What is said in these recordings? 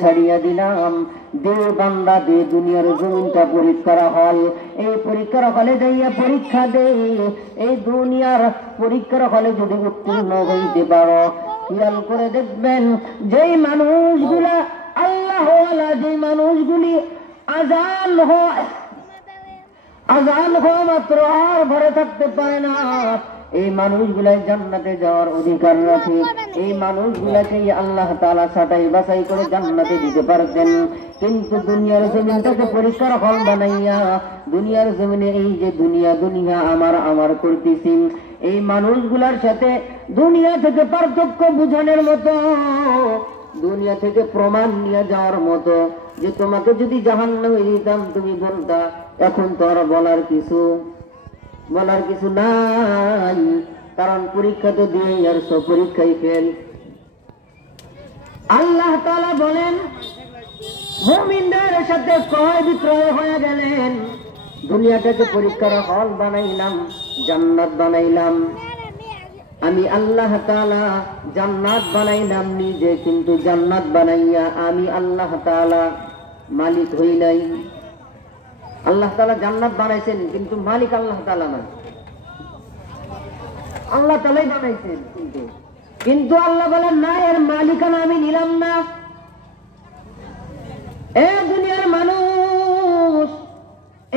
ছাড়িয়া দিলাম। দে বান্দা দে, দুনিয়ার জমিনটা পরীক্ষার হল। এই পরীক্ষার হলে যাইয়া পরীক্ষা দে। এই দুনিয়ার পরীক্ষার হলে যদি উত্তীর্ণ হইতে পারো, খেয়াল করে দেখবেন যেই মানুষগুলা আল্লাহ ওয়ালা, যেই মানুষগুলি আজান হওয়া মাত্র আর ঘরে থাকতে পারে না, এই মানুষগুলাই জান্নাতে যাওয়ার অধিকার রাখে। এই মানুষগুলাকে আল্লাহ তাআলা ছাঁটাই বাছাই করে জান্নাতে দিতে পারতেন। কিন্তু দুনিয়ার জমিনটাকে পরীক্ষার হল বানাইয়া, দুনিয়ার জমিনে এই যে দুনিয়া দুনিয়া আমার আমার করতেছি, এই মানুষগুলার সাথে দুনিয়া থেকে পার্থক্য বুঝানোর মতো, দুনিয়া থেকে প্রমাণ নিয়ে যাওয়ার মতো, যে তোমাকে যদি জাহান্নামে দিতাম তুমি বলতা। এখন তো আর বলার কিছু নাই, কারণ পরীক্ষা তো দিয়ে আর সব পরীক্ষায় ফেল। আল্লাহ তাআলা বলেন, মুমিনদের সাথে ক্রয় বিক্রয় হয়ে গেলেন। দুনিয়াটাকে পরীক্ষার হল বানাইলাম, জান্নাত বানাইলাম। আমি আল্লাহ তাআলা জান্নাত বানাইলাম নিজে, কিন্তু জান্নাত বানাইয়া আমি আল্লাহ তাআলা মালিক হই নাই। আল্লাহ তাআলা জান্নাত বানাইছেন, কিন্তু মালিক আল্লাহ তাআলা না, আল্লাহ তাআলাই বানাইছেন। কিন্তু আল্লাহ বলেন না, এর মালিকানা আমি নিলাম না। এ দুনিয়ার মানুষ,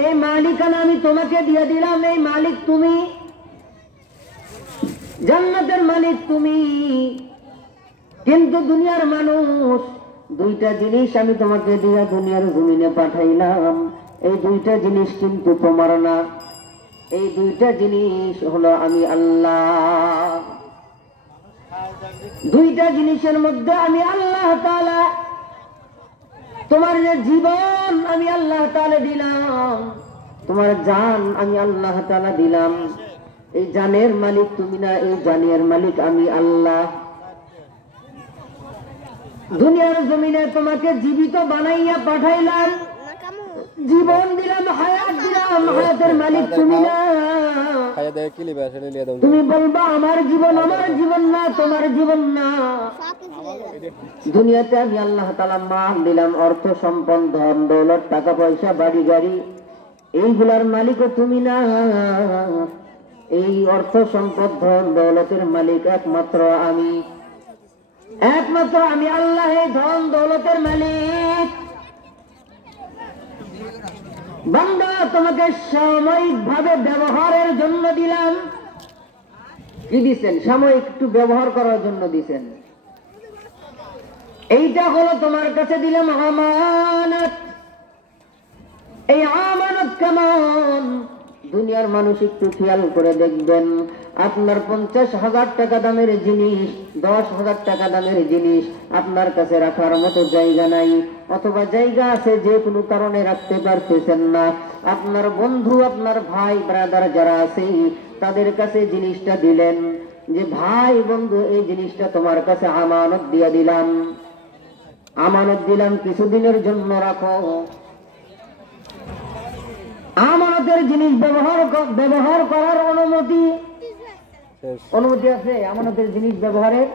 এই মালিকানা আমি তোমাকে দিয়ে দিলাম। এই মালিক তুমি, জান্নাতের মালিক তুমি। কিন্তু দুনিয়ার মানুষ, দুইটা জিনিস আমি তোমাকে দিয়ে দুনিয়ার জমিনে পাঠাইলাম। এই দুইটা জিনিস কিন্তু তোমার না। এই দুইটা জিনিস হলো আমি আল্লাহ। দুইটা জিনিসের মধ্যে আমি আল্লাহ তাআলা, তোমার যে জীবন আমি আল্লাহ তাআলা দিলাম, তোমার জান আমি আল্লাহ তাআলা দিলাম। এই জানের মালিক তুমি না, এই জানের মালিক আমি আল্লাহ। দুনিয়ার জমিনে তোমাকে জীবিত বানাইয়া পাঠাইলাম, জীবন দিলাম, হায়াত দিলাম, হায়াতের মালিক তুমি না। তুমি বলবা আমার জীবন না, তোমার জীবন না। দুনিয়াতে আমি আল্লাহ তাআলা মাল দিলাম, অর্থ সম্পদ, ধন দৌলত, টাকা পয়সা, বাড়ি গাড়ি, এইগুলার মালিকও তুমি না। এই অর্থ সম্পদ ধন দৌলতের মালিক একমাত্র আমি আল্লাহ। এই ধন দৌলতের মালিক। বান্দা তোমাকে সাময়িক ভাবে ব্যবহারের জন্য দিলাম। কি দিছেন? সাময়িক একটু ব্যবহার করার জন্য দিছেন। এইটা হলো তোমার কাছে দিলাম আমানত। এই আমানত কেমন? দুনিয়ার মানুষ একটু খেয়াল করে দেখবেন, আপনার 50,000 টাকা দামের জিনিস, 10,000 টাকা দামের জিনিস আপনার কাছে রাখার মতো জায়গা নাই, অথবা জায়গা আছে যে কোনো কারণে রাখতে পারতেছেন না। আপনার বন্ধু, আপনার ভাই ব্রাদার যারা আছে, তাদের কাছে জিনিসটা দিলেন, যে ভাই বন্ধু এই জিনিসটা তোমার কাছে আমানত দিয়ে দিলাম, আমানত দিলাম, কিছুদিনের জন্য রাখো। আমানতের জিনিস ব্যবহার করার অনুমতি আছে? আমানতের জিনিস ব্যবহারের